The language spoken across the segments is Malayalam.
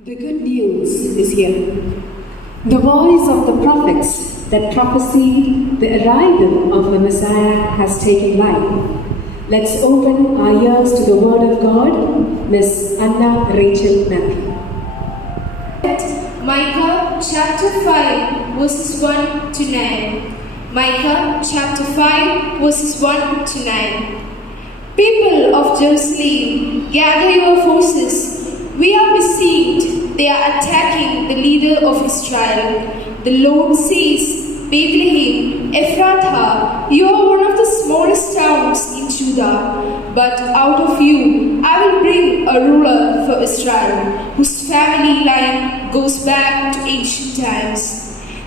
The good news is here. The voice of the prophets that prophesied the arrival of the Messiah has taken life. Let's open our ears to the Word of God. Miss Anna Rachel Matthew. Micah chapter 5 verses 1 to 9. Micah chapter 5 verses 1 to 9. People of Jerusalem, gather your forces. We are besieged. They are attacking the leader of Israel. The Lord says, Bethlehem, Ephrathah, you are one of the smallest towns in Judah, but out of you I will bring a ruler for Israel, whose family line goes back to ancient times.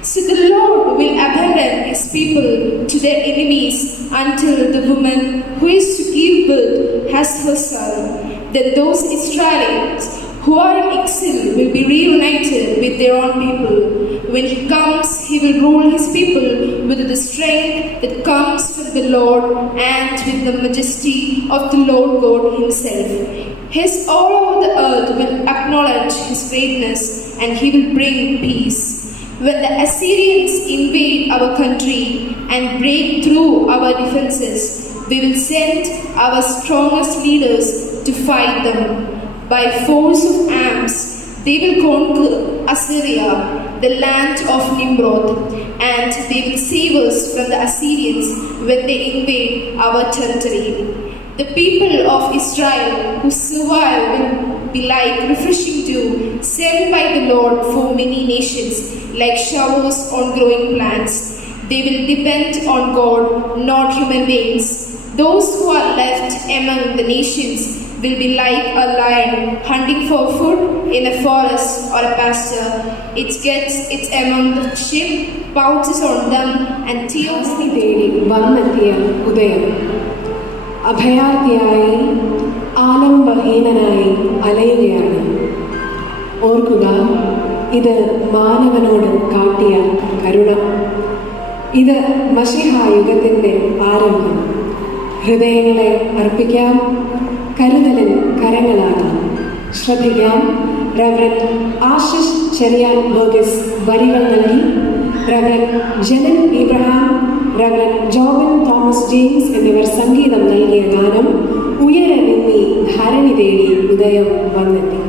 So the Lord will abandon his people to their enemies until the woman who is to give birth has her son. Then those Israelites who are in exile will be reunited with their own people. When he comes, he will rule his people with the strength that comes from the Lord and with the majesty of the Lord God himself. His all over the earth will acknowledge his greatness, and he will bring peace. When the Assyrians invade our country and break through our defenses, we will send our strongest leaders to fight them. By force of arms, they will conquer Assyria, the land of Nimrod, and they will save us from the Assyrians when they invade our territory. The people of Israel who survive will be like refreshing dew sent by the Lord for many nations, like showers on growing plants. They will depend on God, not human beings. Those who are left among the nations will be like a lion hunting for food in a forest or a pasture. It gets it among the sheep, pounces on them, and tears. അഭയാർത്ഥിയായി ആലംബഹീനനായി അലയുകയാണ്. ഓർക്കുക, ഇത് മാനവനോട് കാട്ടിയ കരുണ. ഇത് മശിഹാ യുഗത്തിൻ്റെ ആരംഭം. ഹൃദയങ്ങളെ അർപ്പിക്കാം, കരുതലിൽ കരങ്ങളാകാം. ശ്രദ്ധിക്കാം. റവറൻഡ് ആശിഷ് ചെറിയാൻ വർഗീസ് വരികൾ നൽകി. റവറൻഡ് ജനൻ ഇബ്രഹാം, റവറൻഡ് ജോബൻ തോമസ് ജെയിംസ് എന്നിവർ സംഗീതം നൽകിയ ഗാനം ഉയരനിന്നി ധരണി തേടി ഉദയം വന്നെത്തി.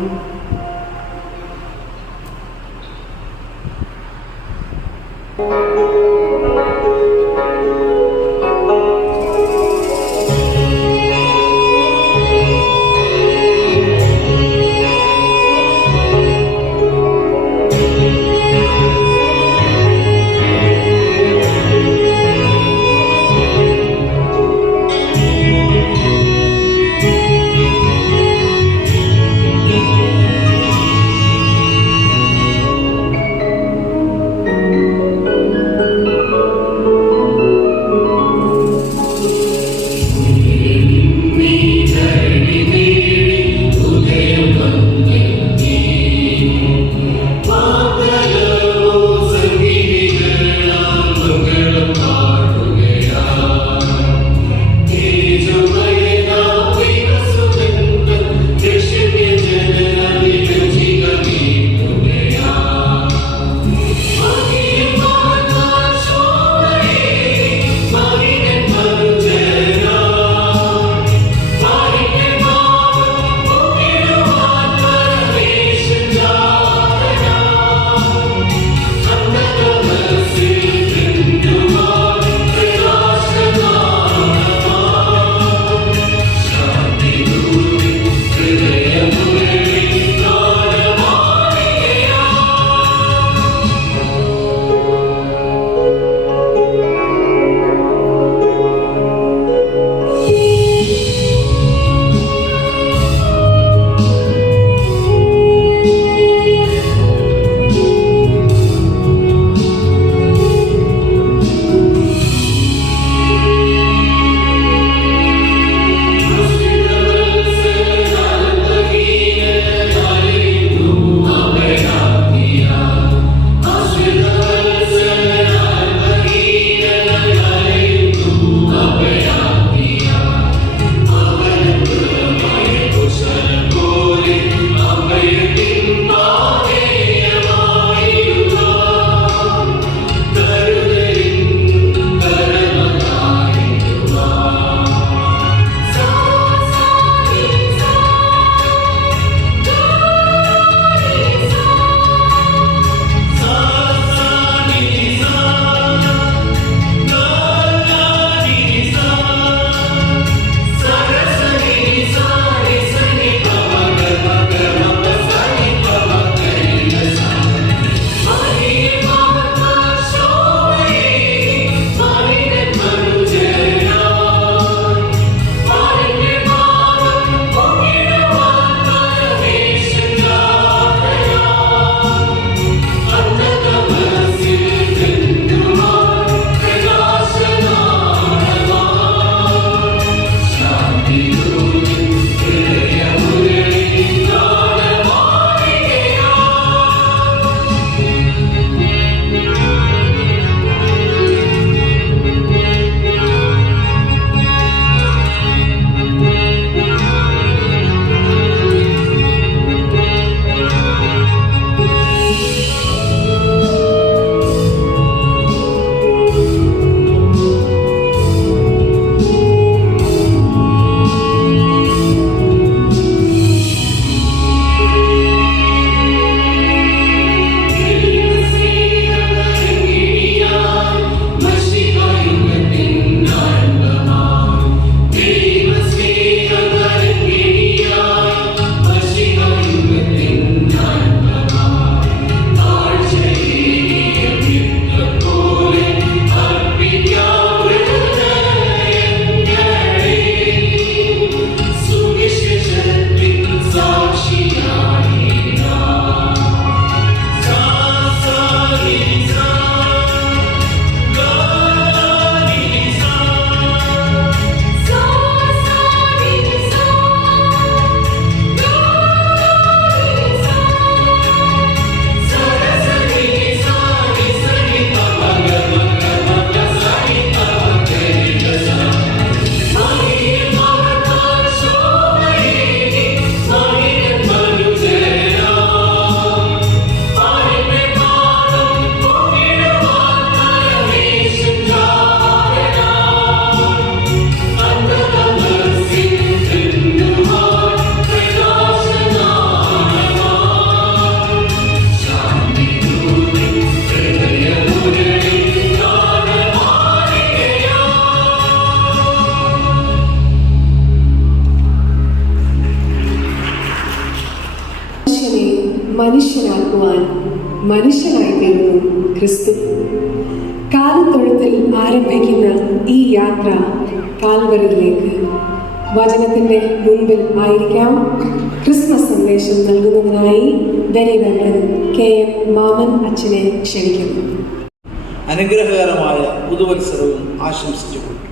മനുഷ്യനാക്കുവാൻ മനുഷ്യനായി തീർന്നു ക്രിസ്തു. കാലത്തൊഴുത്തിൽ ആരംഭിക്കുന്ന ഈ യാത്ര കാൽവരിയിലേക്ക് വചനത്തിൻ്റെ മുൻപിൽ ആയിരിക്കാം ക്രിസ്മസ് സന്ദേശം നൽകുന്നതിനായി ദൈവവേദൻ KM മാമൻ അച്ഛനെ ക്ഷണിക്കുന്നു. അനുഗ്രഹകരമായ പുതുവത്സരവും ആശംസിച്ചുകൊണ്ട്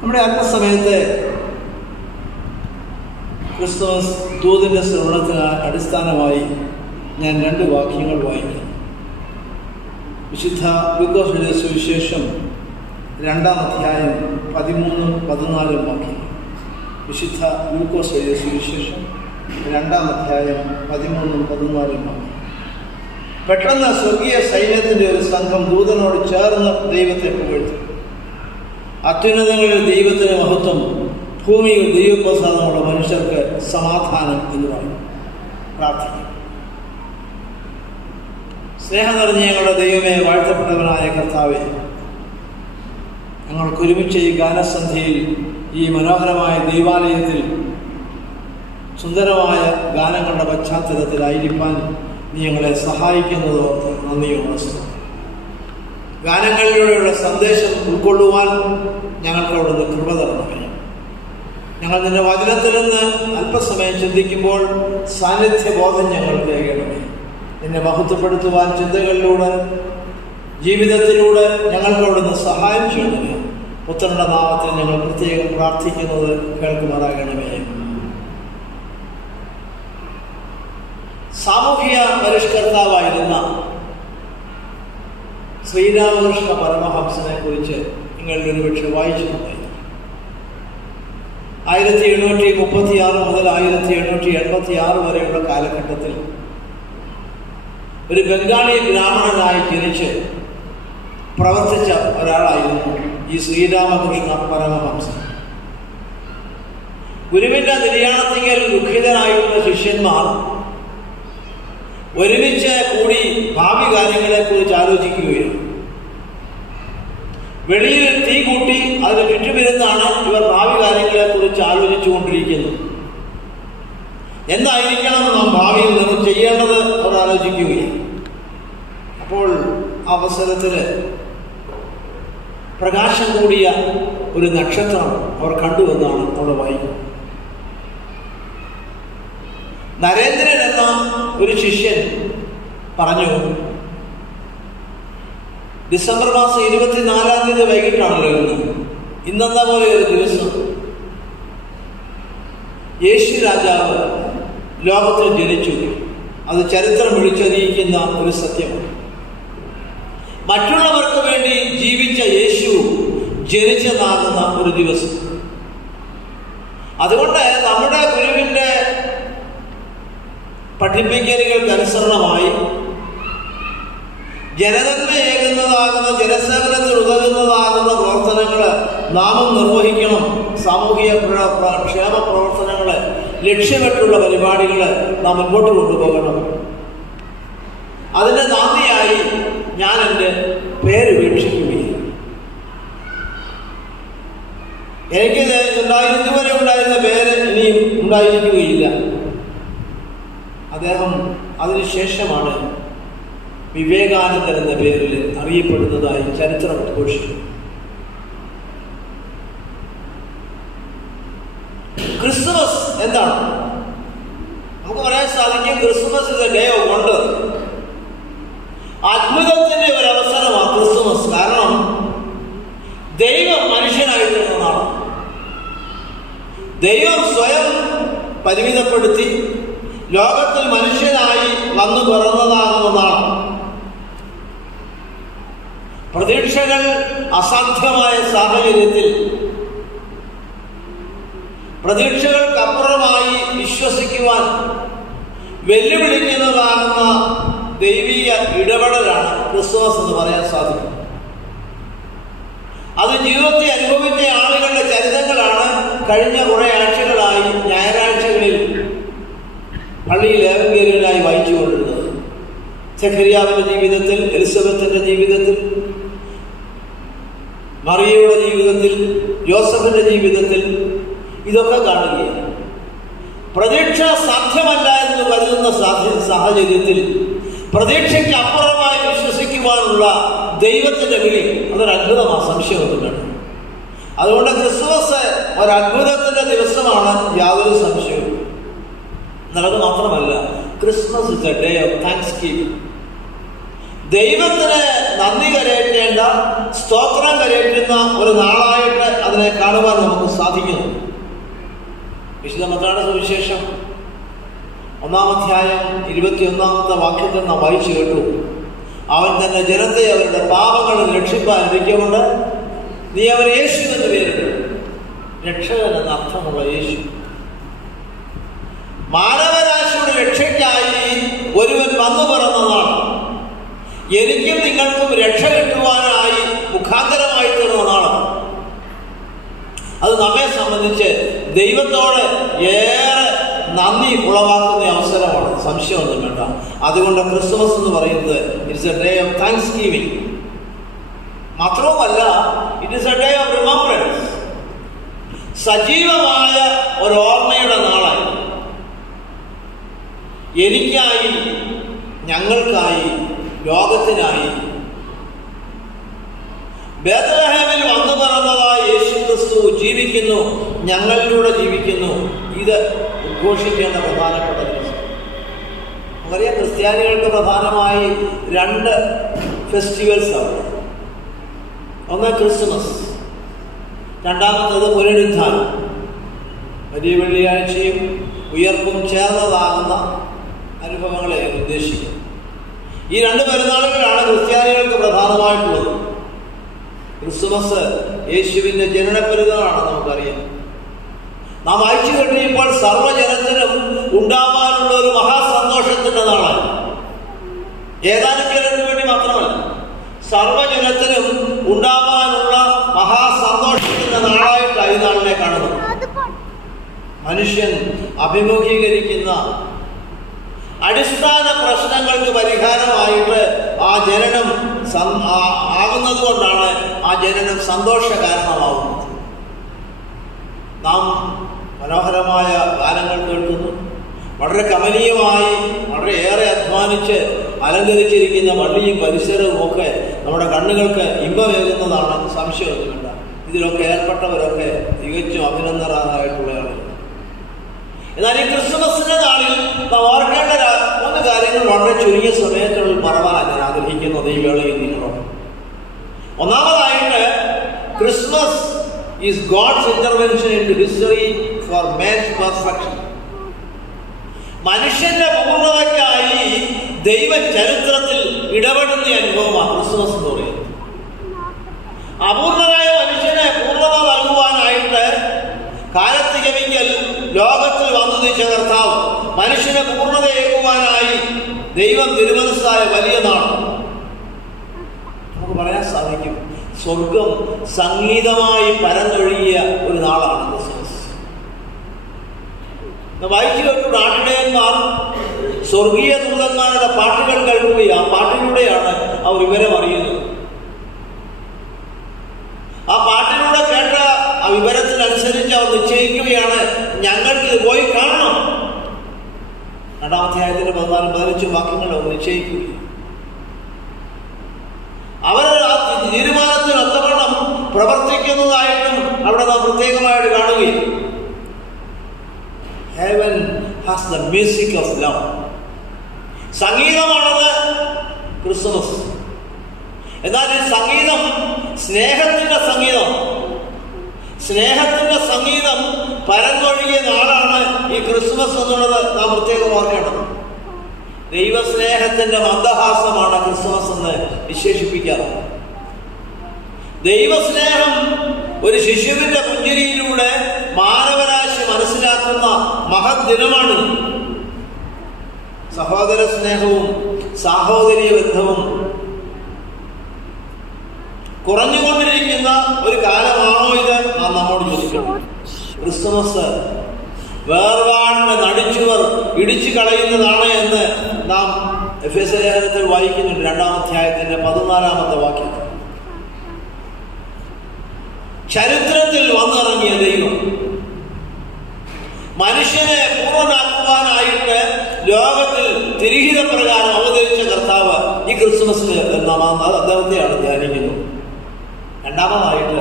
നമ്മുടെ അല്പസമയത്തെ ക്രിസ്തുമസ് ദൂതിൻ്റെ ശ്രവണത്തിന് അടിസ്ഥാനമായി ഞാൻ 2 വാക്യങ്ങൾ വായിക്കും. വിശുദ്ധ ലൂക്കോസ് എഴുതിയ സുവിശേഷം 2-ാം അധ്യായം 13-14 വാക്യം. വിശുദ്ധ ലൂക്കോസ് എഴുതിയ സുവിശേഷം 2-ാം അധ്യായം 13-14 വാക്യം. പെട്ടെന്ന് സ്വർഗീയ സൈന്യത്തിൻ്റെ ഒരു സംഘം ദൂതനോട് ചേർന്ന് ദൈവത്തെ പുകഴ്ത്തി, അത്യുന്നതങ്ങളിൽ ദൈവത്തിന് മഹത്വം, ഭൂമിയിൽ ദൈവപ്രസാദമുള്ള മനുഷ്യർക്ക് സമാധാനം എന്ന് പറയും. പ്രാർത്ഥിക്കും. സ്നേഹം നിറഞ്ഞ ഞങ്ങളുടെ ദൈവമേ, വാഴ്ത്തപ്പെട്ടവനായ കർത്താവേ, ഞങ്ങൾക്ക് ഒരുമിച്ച് ഈ ഗാനസന്ധ്യയിൽ ഈ മനോഹരമായ ദൈവാലയത്തിൽ സുന്ദരമായ ഗാനങ്ങളുടെ പശ്ചാത്തലത്തിലായിരിക്കാൻ നീ ഞങ്ങളെ സഹായിക്കുന്നതോർത്ത് നന്ദിയോടെ. ഗാനങ്ങളിലൂടെയുള്ള സന്ദേശം ഉൾക്കൊള്ളുവാൻ ഞങ്ങൾക്ക് അവിടുന്ന് കൃപ തരണമേ. ഞങ്ങൾ നിന്റെ വചനത്തിൽ നിന്ന് അല്പസമയം ചിന്തിക്കുമ്പോൾ സാന്നിധ്യബോധം ഞങ്ങൾക്ക് ഏകണമേ. നിന്നെ മഹത്വപ്പെടുത്തുവാൻ ചിന്തകളിലൂടെ, ജീവിതത്തിലൂടെ ഞങ്ങൾക്ക് അവിടുന്ന് സഹായം ചെയ്യണമേ. പുത്രന്റെ നാമത്തിൽ ഞങ്ങൾ പ്രത്യേകം പ്രാർത്ഥിക്കുന്നത് കേൾക്കുമാറാകണമേ. സാമൂഹിക പരിഷ്കർത്താവായിരുന്ന ശ്രീരാമകൃഷ്ണ പരമഹംസനെ കുറിച്ച് നിങ്ങൾ ഒരുപക്ഷെ വായിച്ചിട്ടുണ്ടായി. 1736 മുതൽ 1886 വരെയുള്ള കാലഘട്ടത്തിൽ ഒരു ബംഗാളി ബ്രാഹ്മണനായി ജനിച്ച് പ്രവർത്തിച്ച ഒരാളായിരുന്നു ഈ ശ്രീരാമകൃഷ്ണ പരമഹംസൻ. ഗുരുവിന്റെ നിര്യാണത്തിങ്കൽ ദുഃഖിതനായിട്ടുള്ള ശിഷ്യന്മാർ ഒരുമിച്ച് കൂടി ഭാവി കാര്യങ്ങളെക്കുറിച്ച് ആലോചിക്കുകയാണ്. വെളിയിൽ തീ കൂട്ടി അതിന് ചുറ്റുമിരുന്നാണ് ഇവർ ഭാവി കാര്യങ്ങളെക്കുറിച്ച് ആലോചിച്ചു കൊണ്ടിരിക്കുന്നത്. എന്തായിരിക്കണം നാം ഭാവിയിൽ നമ്മൾ ചെയ്യേണ്ടത് അവർ ആലോചിക്കുകയാണ്. അപ്പോൾ ആ അവസരത്തിൽ പ്രകാശം കൂടിയ ഒരു നക്ഷത്രം അവർ കണ്ടുവെന്നാണ് അവിടെ വായിക്കുന്നത്. നരേന്ദ്രൻ എന്ന ഒരു ശിഷ്യൻ പറഞ്ഞു, ഡിസംബർ മാസം 24-ാം തീയതി വൈകിട്ടാണല്ലോ ഇന്നെന്ന പോലെ ഒരു ദിവസം യേശു രാജാവ് ലോകത്തിൽ ജനിച്ചു. അത് ചരിത്രം വിളിച്ചറിയിക്കുന്ന ഒരു സത്യമാണ്. മറ്റുള്ളവർക്ക് വേണ്ടി ജീവിച്ച യേശു ജനിച്ചതാകുന്ന ഒരു ദിവസം. അതുകൊണ്ട് നമ്മുടെ ഗുരുവിൻ്റെ പഠിപ്പിക്കലുകൾക്ക് അനുസരണമായി ജനനന്മയേകുന്നതാകുന്ന, ജനസേവനത്തിൽ ഉതകുന്നതാകുന്ന പ്രവർത്തനങ്ങൾ നാമും നിർവഹിക്കണം. സാമൂഹിക ക്ഷേമ പ്രവർത്തനങ്ങൾ ലക്ഷ്യമിട്ടുള്ള പരിപാടികൾ നാം മുൻപോട്ട് കൊണ്ടുപോകണം. അതിൻ്റെ നാന്ദിയായി ഞാൻ എൻ്റെ പേര് ഉപേക്ഷിക്കുകയാണ്. എനിക്ക് ഇതുവരെ ഉണ്ടായിരുന്ന പേര് ഇനിയും ഉണ്ടായിരിക്കുകയില്ല. അദ്ദേഹം അതിനുശേഷമാണ് വിവേകാനന്ദൻ എന്ന പേരിൽ അറിയപ്പെടുന്നതായി ചരിത്രം ഉദ്ഘോഷിക്കുന്നു. ക്രിസ്മസ് എന്താണ്? നമുക്ക് പറയാൻ സാധിക്കും, Christmas is a day of wonder. അത്ഭുതത്തിന്റെ ഒരു അവസരമാണ് ക്രിസ്മസ്. കാരണം ദൈവം മനുഷ്യനായി തീർന്നതാണ്. ദൈവം സ്വയം പരിമിതപ്പെടുത്തി ലോകത്തിൽ മനുഷ്യനായി വന്നു പിറന്നതാകുന്നതാണ്. പ്രതീക്ഷകൾ അസാധ്യമായ സാഹചര്യത്തിൽ പ്രതീക്ഷകൾക്കപ്പുറമായി വിശ്വസിക്കുവാൻ വെല്ലുവിളിക്കുന്നതാകുന്ന ദൈവീയ ഇടപെടലാണ് ക്രിസ്മസ് എന്ന് പറയാൻ സാധിക്കും. അത് ജീവിതത്തെ അനുഭവിച്ച ആളുകളുടെ ചരിത്രങ്ങളാണ് കഴിഞ്ഞ കുറേ ആഴ്ചകളായി ഞായറാഴ്ചകളിൽ പള്ളിയിൽ ഏവങ്കേലിയനായി വായിച്ചുകൊണ്ടിരുന്നത്. സഖറിയാവിൻ്റെ ജീവിതത്തിൽ, എലിസബത്തിന്റെ ജീവിതത്തിൽ, മറിയയുടെ ജീവിതത്തിൽ, യോസഫിന്റെ ജീവിതത്തിൽ ഇതൊക്കെ കാണുകയാണ്. പ്രതീക്ഷ സാധ്യമല്ല എന്ന് കരുതുന്ന സാഹചര്യത്തിൽ പ്രതീക്ഷയ്ക്ക് അപ്പുറമായി വിശ്വസിക്കുവാനുള്ള ദൈവത്തിൻ്റെ വിളി അതൊരു അത്ഭുതമാണ്, സംശയമൊന്നും വേണം. അതുകൊണ്ട് ക്രിസ്മസ് ഒരത്ഭുതത്തിൻ്റെ ദിവസമാണ്, യാതൊരു സംശയവും. എന്നുള്ളത് മാത്രമല്ല, Christmas is a day of thanks giving. ദൈവത്തിന് നന്ദി കരയേറ്റേണ്ട, സ്തോത്രം കരയേറ്റുന്ന ഒരു നാളായിട്ട് അതിനെ കാണുവാൻ നമുക്ക് സാധിക്കുന്നു. വിശുദ്ധ മത്തായിയുടെ സുവിശേഷം 1-ാം അധ്യായം 21-ാമത്തെ വാക്യത്തിൽ നാം വായിച്ചു കേട്ടു. അവൻ തന്റെ ജനത്തെ അവരുടെ പാപങ്ങളിൽ രക്ഷിപ്പാൻ ഇരിക്കൊണ്ട് നീ അവൻ യേശു എന്ന് പേരിട്ടു. രക്ഷകൻ എന്ന അർത്ഥമുള്ള യേശു. മാനവരാശിയുടെ രക്ഷയ്ക്കായി ഒരുവൻ വന്നു പിറന്നതാണ്. എനിക്കും നിങ്ങൾക്കും രക്ഷ കിട്ടുവാനായി മുഖാന്തരമായി തീർന്നതാണ്. അത് നമ്മെ സംബന്ധിച്ച് ദൈവത്തോട് ഏറെ നന്ദി ഉളവാക്കുന്ന അവസരമാണ്, സംശയമൊന്നും വേണ്ട. അതുകൊണ്ട് ക്രിസ്മസ് എന്ന് പറയുന്നത് it's a day of thanksgiving. മാത്രവുമല്ല, it is a day of remembrance. സജീവമായ ഒരു ഓർമ്മയുടെ നാളായി, എനിക്കായി, ഞങ്ങൾക്കായി, ലോകത്തിനായി ബേത്ലഹേമിൽ വന്നു പിറന്നതായ യേശു ക്രിസ്തു ജീവിക്കുന്നു, ഞങ്ങളിലൂടെ ജീവിക്കുന്നു. ഇത് ഉദ്ഘോഷിക്കേണ്ട പ്രധാനപ്പെട്ട ദിവസം. നമുക്കറിയാം, ക്രിസ്ത്യാനികൾക്ക് പ്രധാനമായി 2 ഫെസ്റ്റിവൽസ് ആണ്. ഒന്ന് ക്രിസ്മസ്, രണ്ടാമത്തത് പുനരുത്ഥാനം. വലിയ വെള്ളിയാഴ്ചയും ഉയർപ്പും ചേർന്നതാകുന്ന അനുഭവങ്ങളെ ഉദ്ദേശിക്കുന്നു. ഈ 2 പെരുന്നാളുകളാണ് ക്രിസ്ത്യാനികൾക്ക് പ്രധാനമായിട്ടുള്ളത്. ക്രിസ്മസ് യേശുവിൻ്റെ ജനന പെരുന്നാളാണ്, നമുക്കറിയാം. നാം വായിച്ചു കേട്ടിപ്പോൾ സർവ്വജനത്തിനും ഉണ്ടാവാനുള്ള ഒരു മഹാസന്തോഷത്തിൻ്റെ നാളാണ്. ഏതാനും ചിലർക്ക് വേണ്ടി മാത്രമല്ല, സർവ്വജനത്തിനും ഉണ്ടാവാനുള്ള മഹാസന്തോഷത്തിൻ്റെ നാളായിട്ടാണ് ഈ നാളിനെ കാണുന്നത്. മനുഷ്യൻ അഭിമുഖീകരിക്കുന്ന അടിസ്ഥാന പ്രശ്നങ്ങൾക്ക് പരിഹാരമായിട്ട് ആ ജനനം ആകുന്നത് കൊണ്ടാണ് ആ ജനനം സന്തോഷ കാരണമാവുന്നത്. നാം മനോഹരമായ ഗാനങ്ങൾ കേൾക്കുന്നു. വളരെ കമനീയമായി, വളരെ ഏറെ അധ്വാനിച്ച് അലങ്കരിച്ചിരിക്കുന്ന പള്ളിയും പരിസരവും ഒക്കെ നമ്മുടെ കണ്ണുകൾക്ക് ഇമ്പമേകുന്നതാണ്, സംശയമൊന്നുമില്ല. ഇതിലൊക്കെ ഏർപ്പെട്ടവരൊക്കെ തികച്ചും അഭിനന്ദനായിട്ടുള്ള ആളുകൾ. എന്നാൽ ഈ ക്രിസ്മസിന്റെ നാളിൽ നാം ഓർക്കേണ്ട 3 കാര്യങ്ങൾ വളരെ ചുരുങ്ങിയ സമയത്തുള്ളിൽ പറയാൻ ഞാൻ ആഗ്രഹിക്കുന്നത് ഈ വേളയിൽ നിങ്ങളോട്. ഒന്നാമതായിട്ട്, Christmas is God's intervention into history for man's perfection. മനുഷ്യന്റെ പൂർണ്ണതയ്ക്കായി ദൈവ ചരിത്രത്തിൽ ഇടപെടുന്ന അനുഭവമാണ് ക്രിസ്മസ് എന്ന് പറയുന്നത്. അപൂർണനായ മനുഷ്യനെ പൂർണ്ണത നൽകുവാനായിട്ട് കാലത്തികവിങ്കൽ ലോകത്തിൽ വന്നു നിച്ച കർത്താവ് മനുഷ്യനെ പൂർണ്ണതയേകുവാനായി ദൈവം തിരുമനസ്സായ വലിയ നാൾ. നമുക്ക് പറയാൻ സാധിക്കും, സ്വർഗം സംഗീതമായി പരന്നൊഴുകിയ ഒരു നാളാണ് ക്രിസ്മസ്. വായിച്ചു കേട്ടു, നാട്ടിടയന്മാർ സ്വർഗീയ ദൂതന്മാരുടെ പാട്ടുകൾ കേൾക്കുകയും ആ പാട്ടിലൂടെയാണ് അവർ വിവരം അറിയുന്നത്. ആ പാട്ടിലൂടെ കേട്ട ആ വിവരത്തിനനുസരിച്ച് അവർ നിശ്ചയിക്കുകയാണ്, ഞങ്ങൾക്ക് ഇത് പോയി കാണണം. 2-ാം അധ്യായത്തിന്റെ 14-15 വാക്യങ്ങൾ അവർ നിശ്ചയിക്കുകയും അവർ ആ തീരുമാനത്തിനൊത്തവണ്ണം പ്രവർത്തിക്കുന്നതായിട്ടും അവിടെ നാം പ്രത്യേകമായിട്ട് കാണുകയും. Heaven has the music of love. സംഗീതമാണത് ക്രിസ്മസ്. എന്നാൽ ഈ സംഗീതം സ്നേഹത്തിന്റെ സംഗീതം. സ്നേഹത്തിന്റെ സംഗീതം പരന്നൊഴുകിയ നാളാണ് ഈ ക്രിസ്മസ് എന്നുള്ളത് നാം പ്രത്യേകം ഓർക്കേണ്ടത്. ദൈവസ്നേഹത്തിന്റെ മന്ദഹാസമാണ് ക്രിസ്മസ് എന്ന് വിശേഷിപ്പിക്കാറ്. ദൈവസ്നേഹം ഒരു ശിശുവിന്റെ പുഞ്ചിരിയിലൂടെ മാനവരാശി മനസ്സിലാക്കുന്ന മഹത് ദിനമാണ്. സഹോദര സ്നേഹവും സാഹോദര്യ ബന്ധവും കുറഞ്ഞുകൊണ്ടിരിക്കുന്ന ഒരു കാലമാണോ ഇത്? നാം നമ്മോട് ചോദിക്കണം. ക്രിസ്മസ് വേർപാടിന്റെ നടിച്ചുവർ ഇടിച്ചു കളയുന്നതാണ് എന്ന് നാം എഫേസ്യ ലേഖനത്തിൽ വായിക്കുന്നുണ്ട്. 2-ാം അധ്യായത്തിന്റെ 14-ാമത്തെ വാക്യം. ചരിത്രത്തിൽ വന്നിറങ്ങിയ ദൈവം മനുഷ്യനെ പൂർണ്ണ പുത്രനായിട്ട് ലോകത്തിൽ തിരിഹിത പ്രകാരം അവതരിച്ച കർത്താവ് ഈ ക്രിസ്മസിന് അദ്ദേഹത്തെയാണ് ധ്യാനിക്കുന്നത്. രണ്ടാമതായിട്ട്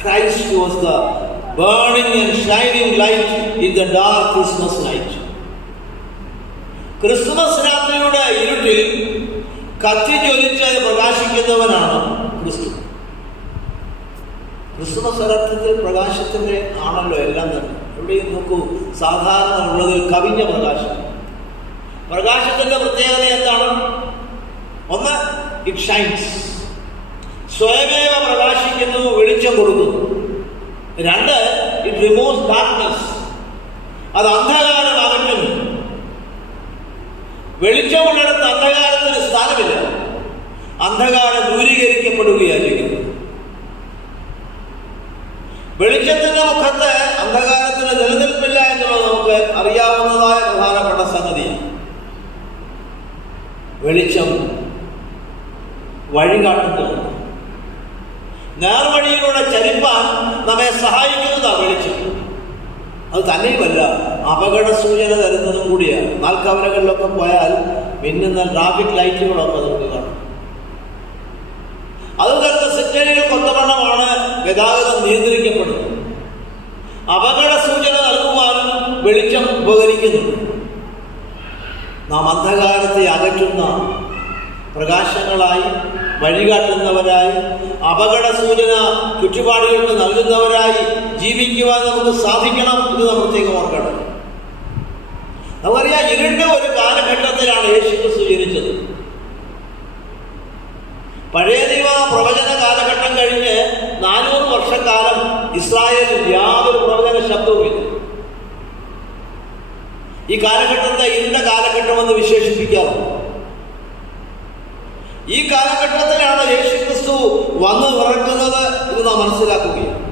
Christ was the burning and shining light in the dark Christmas night. Christmas രാത്രിയുടെ ഇരുട്ടിൽ കത്തിജ്വലിച്ച് പ്രകാശിക്കുന്നവനാണ് ക്രിസ്തു. ക്രിസ്മസ് ഒരർത്ഥത്തിൽ പ്രകാശത്തിന്റെ ആണല്ലോ എല്ലാം തന്നെ. എവിടെയും നോക്കൂ, സാധാരണ ഉള്ളതിൽ കവിഞ്ഞ പ്രകാശം. പ്രകാശത്തിന്റെ പ്രത്യേകത എന്താണ്? ഒന്ന്, ഇറ്റ് ഷൈൻസ്, സ്വയമേവ പ്രകാശിക്കുന്നു, വെളിച്ചം കൊടുക്കുന്നു. രണ്ട്, ഇറ്റ് റിമൂവ്സ് ഡാർക്ക്നെസ്, അത് അന്ധകാരം അകറ്റുന്നു. വെളിച്ചമുള്ളിടത്ത് അന്ധകാരത്തിന് സ്ഥാനമില്ല, അന്ധകാരം ദൂരീകരിക്കപ്പെടുകയാണ് ചെയ്യുന്നത്. വെളിച്ചത്തിന്റെ മുഖത്ത് അന്ധകാരത്തിന് നിലനിൽപ്പില്ല എന്നുള്ളത് നമുക്ക് അറിയാവുന്നതായ പ്രധാനപ്പെട്ട സംഗതിയാണ്. വെളിച്ചം വഴികാട്ടുന്നു, നേർവഴിയിലൂടെ ചലിപ്പാൻ നമ്മെ സഹായിക്കുന്നതാണ് വെളിച്ചം. അത് തന്നെയുമല്ല, അപകട സൂചന തരുന്നതും കൂടിയാണ്. നാൽക്കവലകളിലൊക്കെ പോയാൽ മിന്നുന്ന ട്രാഫിക് ലൈറ്റുകളൊക്കെ നമുക്ക് കാണും. അത് തരുന്ന സിഗ്നലുകൾ കൊത്തവണ്ണമാണ് ഗതാഗതം നിയന്ത്രിക്കപ്പെടുന്നത്. അപകട സൂചന നൽകുവാനും വെളിച്ചം ഉപകരിക്കുന്നുണ്ട്. നാം അന്ധകാരത്തെ അകറ്റുന്ന പ്രകാശങ്ങളായി, വഴികാട്ടുന്നവരായി, അപകട സൂചന ചുറ്റുപാടുകൾക്ക് നൽകുന്നവരായി ജീവിക്കുവാൻ നമുക്ക് സാധിക്കണം. ഇത് നാം പ്രത്യേകം ഓർക്കണം. നമുക്കറിയാം, ഇരുണ്ട ഒരു കാലഘട്ടത്തിലാണ് യേശുക്രിസ്തു ജനിച്ചത്. പഴയ നിയമ പ്രവചന കാലഘട്ടം കഴിഞ്ഞ് 400 വർഷക്കാലം ഇസ്രായേലിൽ യാതൊരു പ്രവചന ശബ്ദവുമില്ല. ഈ കാലഘട്ടത്തെ ഇരുണ്ട കാലഘട്ടമെന്ന് വിശേഷിപ്പിക്കാറുണ്ട്. ഈ കാലഘട്ടത്തിലാണ് യേശുക്രിസ്തു വന്ന് പിറക്കുന്നത്. ഇത് നാം മനസ്സിലാക്കുകയാണ്.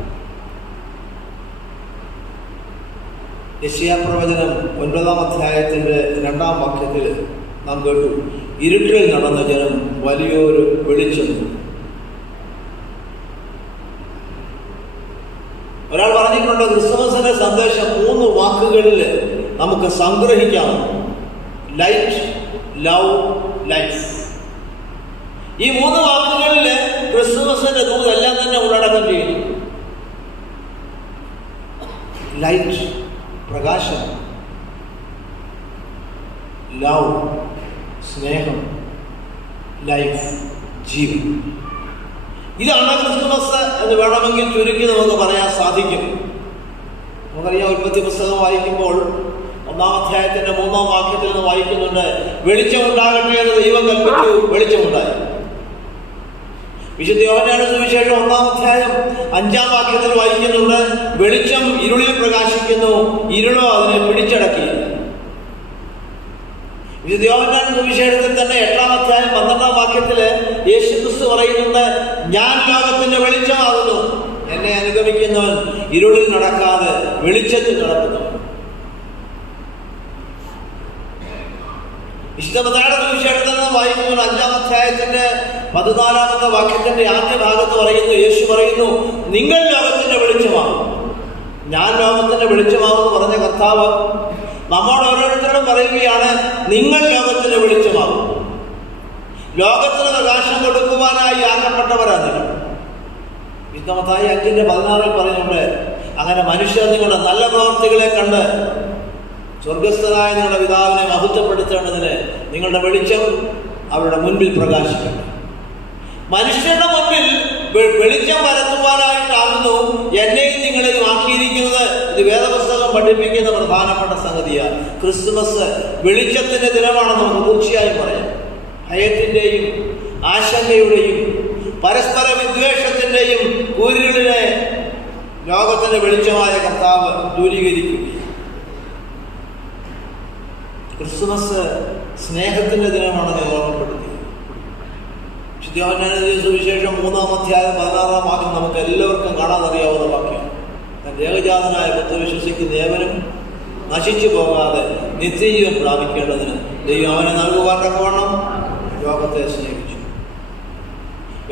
യെശയ്യാ പ്രവചനം 9-ാം അധ്യായത്തിന്റെ 2-ാം വാക്യത്തിൽ നാം കേട്ടു, ഇരുട്ടിൽ നടന്ന ജനം വലിയൊരു വെളിച്ചം. ഒരാൾ പറഞ്ഞിട്ടുണ്ട്, ക്രിസ്മസിന്റെ സന്ദേശം 3 വാക്കുകളിൽ നമുക്ക് സംഗ്രഹിക്കാം: ലൈറ്റ്, ലവ്, ലൈഫ്. ഈ 3 വാക്കുകളിൽ ക്രിസ്മസിന്റെ ദൂതെല്ലാം തന്നെ ഉള്ളടക്കം ചെയ്യുന്നു. ലൈറ്റ്, പ്രകാശം; ലവ്, സ്നേഹം; ലൈഫ്, ജീവൻ. ഇതാണ് ക്രിസ്തുമസ് എന്ന് വേണമെങ്കിൽ ചുരുക്കി നമുക്ക് പറയാൻ സാധിക്കും. നമുക്കറിയാം, ഉൽപ്പത്തി പുസ്തകം വായിക്കുമ്പോൾ 1-ാം അധ്യായത്തിന്റെ 3-ാം വാക്യത്തിൽ നിന്ന് വായിക്കുന്നുണ്ട്, വെളിച്ചമുണ്ടാകട്ടെ എന്ന് ദൈവം കൽപ്പിച്ചു, വെളിച്ചമുണ്ടായി. വിശുദ്ധ യോഹന്നാന്റെ സുവിശേഷം 1-ാം അധ്യായം 5-ാം വാക്യത്തിൽ വായിക്കുന്നുണ്ട്, വെളിച്ചം ഇരുളിൽ പ്രകാശിക്കുന്നു, ഇരുളോ അതിനെ പിടിച്ചടക്കി. വിശുദ്ധ യോഹന്നാന്റെ സുവിശേഷത്തിൽ തന്നെ 8-ാം അധ്യായം 12-ാം വാക്യത്തില് യേശുക്രിസ്തു പറയുന്നുണ്ട്, ഞാൻ ലോകത്തിന്റെ വെളിച്ചമാകുന്നു, എന്നെ അനുഗമിക്കുന്നവൻ ഇരുളിൽ നടക്കാതെ വെളിച്ചത്തിൽ നടക്കുന്നു. വിശുദ്ധ മത്തായിയുടെ സുവിശേഷത്തിൽ നിന്ന് വായിക്കുമ്പോൾ 5-ാം അധ്യായത്തിന്റെ 14-ാമത്തെ വാക്യത്തിന്റെ ആദ്യ ഭാഗത്ത് പറയുന്നു, യേശു പറയുന്നു, നിങ്ങൾ ലോകത്തിന്റെ വെളിച്ചമാകും. ഞാൻ ലോകത്തിന്റെ വെളിച്ചമാകുമെന്ന് പറഞ്ഞ കർത്താവ് നമ്മോട് ഓരോരുത്തരോടും പറയുകയാണ്, നിങ്ങൾ ലോകത്തിന്റെ വെളിച്ചമാകും. ലോകത്തിന് പ്രകാശം കൊടുക്കുവാനായി ആക്കപ്പെട്ടവരാണ് നിങ്ങൾ. വിശുദ്ധ മത്തായി 5:16 പറയുന്നുണ്ട്, അങ്ങനെ മനുഷ്യർ നിങ്ങളുടെ നല്ല പ്രവർത്തികളെ കണ്ട് സ്വർഗസ്ഥനായ നിങ്ങളുടെ പിതാവിനെ മഹത്വപ്പെടുത്തേണ്ടതിന് നിങ്ങളുടെ വെളിച്ചം അവരുടെ മുൻപിൽ പ്രകാശിക്കണം. മനുഷ്യരുടെ മുൻപിൽ വെളിച്ചം പരത്തുവാനായിട്ടാകുന്നു എന്നെയും നിങ്ങളെയും ആക്കിയിരിക്കുന്നത്. ഇത് വേദപുസ്തകം പഠിപ്പിക്കുന്ന പ്രധാനപ്പെട്ട സംഗതിയാണ്. ക്രിസ്തുമസ് വെളിച്ചത്തിന്റെ ദിനമാണെന്ന് നമുക്ക് തീർച്ചയായും പറയാം. ഭയത്തിന്റെയും ആശങ്കയുടെയും പരസ്പര വിദ്വേഷത്തിന്റെയും കൂരിരുളിനെ ലോകത്തിന്റെ വെളിച്ചമായ കർത്താവ് ദൂരീകരിക്കുകയാണ്. ക്രിസ്തുമസ് സ്നേഹത്തിന്റെ ദിനമാണെന്ന് ഓർമ്മപ്പെടുത്തി. യോഹന്നാന്റെ സുവിശേഷം 3-ാം അധ്യായം 16-ാം വാക്യം നമുക്ക് എല്ലാവർക്കും കാണാൻ അറിയാവുന്ന വാക്യം. ഏകജാതനായ പുത്രൻ വിശ്വസിക്കുന്ന ഏവനും നശിച്ചു പോകാതെ നിത്യജീവൻ പ്രാപിക്കേണ്ടതിന് ദൈവം അവനെ നൽകുവാൻ തക്കവണ്ണം ലോകത്തെ സ്നേഹിച്ചു.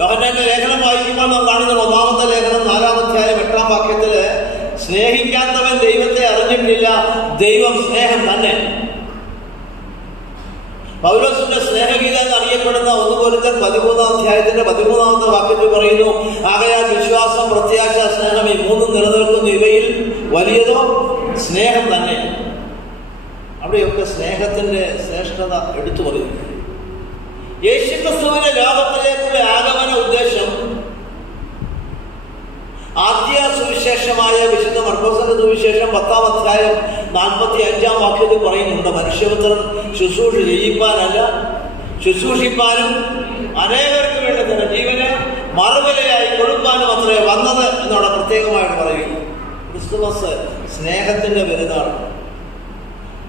യോഹന്നാന്റെ ലേഖനം വായിക്കുമ്പോൾ നാം കാണുന്ന 1-ാമത്തെ ലേഖനം 4-ാം അധ്യായം 8-ാം വാക്യത്തില് സ്നേഹിക്കാത്തവൻ ദൈവത്തെ അറിഞ്ഞിട്ടില്ല. ദൈവം സ്നേഹം തന്നെ. പൗലോസിന്റെ സ്നേഹഗീത എന്നറിയപ്പെടുന്ന 1 കൊരിന്ത്യർ 13-ാം അധ്യായത്തിന്റെ 13-ാമത്തെ വാക്യത്തിൽ പറയുന്നു, ആകയാൽ വിശ്വാസം, പ്രത്യാശ, സ്നേഹം ഈ 3 നിലനിൽക്കുന്ന ഇവയിൽ വലിയതോ സ്നേഹം തന്നെ. അവിടെയൊക്കെ സ്നേഹത്തിന്റെ ശ്രേഷ്ഠത എടുത്തു പറയുന്നു. യേശുക്രിസ്തുവിന്റെ ലോകത്തിലേക്കുള്ള ആഗമന ഉദ്ദേശം ആദ്യ സുവിശേഷമായ വിശുദ്ധ മർക്കോസിന്റെ സുവിശേഷം 10-ാം അധ്യായം 45-ാം വാക്യത്തിൽ പറയുന്നുണ്ട്, മനുഷ്യപുത്രൻ ശുശ്രൂഷ ചെയ്യിപ്പാനല്ല, ശുശ്രൂഷിപ്പാനും അനേകർക്ക് വേണ്ടി തന്നെ ജീവന് മറുവിലയായി കൊടുപ്പാനും അത്രേ വന്നത് എന്നവിടെ പ്രത്യേകമായിട്ട് പറയുന്നു. ക്രിസ്തുമസ് സ്നേഹത്തിന്റെ പെരുന്നാൾ.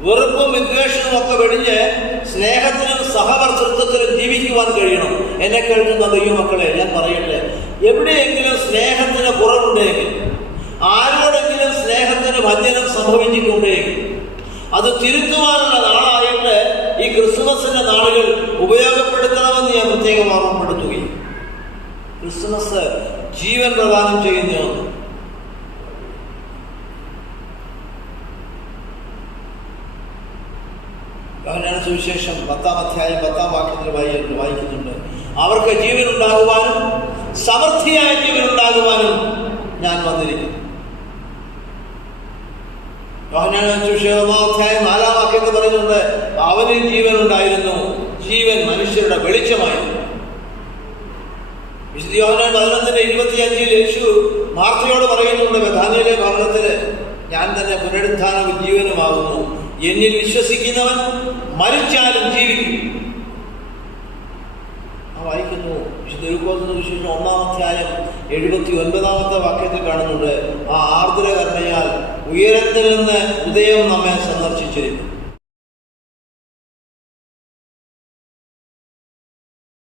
വെറുപ്പും വിദ്വേഷവും ഒക്കെ വെടിഞ്ഞ് സ്നേഹത്തിനും സഹവർത്തൃത്വത്തിനും ജീവിക്കുവാൻ കഴിയണം. എന്നെ കേൾക്കുന്ന ദൈവമക്കളെ, ഞാൻ പറയട്ടെ, എവിടെയെങ്കിലും സ്നേഹത്തിന് കുറവുണ്ടെങ്കിൽ, ആരോടെങ്കിലും സ്നേഹത്തിന് ഭഞ്ജനം സംഭവിച്ചിട്ടുണ്ടെങ്കിൽ അത് തിരുത്തുവാനുള്ള നാളായിട്ട് ഈ ക്രിസ്മസിന്റെ നാളുകൾ ഉപയോഗപ്പെടുത്തണമെന്ന് ഞാൻ പ്രത്യേകം ഓർമ്മപ്പെടുത്തുകയും. ക്രിസ്മസ് ജീവൻ പ്രദാനം ചെയ്യുന്ന യോഹന്നാന്റെ സുവിശേഷം 10-ാം അധ്യായം 10-ാം വാക്യത്തിൽ വായിക്കുന്നുണ്ട്, അവർക്ക് ജീവൻ ഉണ്ടാകുവാനും സമൃദ്ധിയായ ജീവൻ ഉണ്ടാകുവാനും ഞാൻ വന്നിരിക്കുന്നു. യോഹന്നാന്റെ സുവിശേഷം 1-ാം അധ്യായം 4-ാം വാക്യത്തിൽ പറയുന്നുണ്ട്, അവനിൽ ജീവൻ ഉണ്ടായിരുന്നു, ജീവൻ മനുഷ്യരുടെ വെളിച്ചമായിരുന്നു. വിശുദ്ധ യോഹന്നാൻ 11:25 യേശു മാർത്തയോട് പറയുന്നുണ്ട്, ബഥാനിയിലെ ഭവനത്തില്, ഞാൻ തന്നെ പുനരുത്ഥാനവും ജീവനുമാകുന്നു, എന്നിൽ വിശ്വസിക്കുന്നവൻ മരിച്ചാലും ജീവിക്കും. വായിക്കുന്നു വിശുദ്ധ ലൂക്കോസിന്റെ സുവിശേഷം 1-ാം അധ്യായം 79-ാമത്തെ വാക്യത്തിൽ കാണുന്നുണ്ട്, ആ ആർദ്രകരുണയാൽ ഉയരത്തിൽ നിന്ന് ഉദയം നമ്മെ സന്ദർശിച്ചിരിക്കും.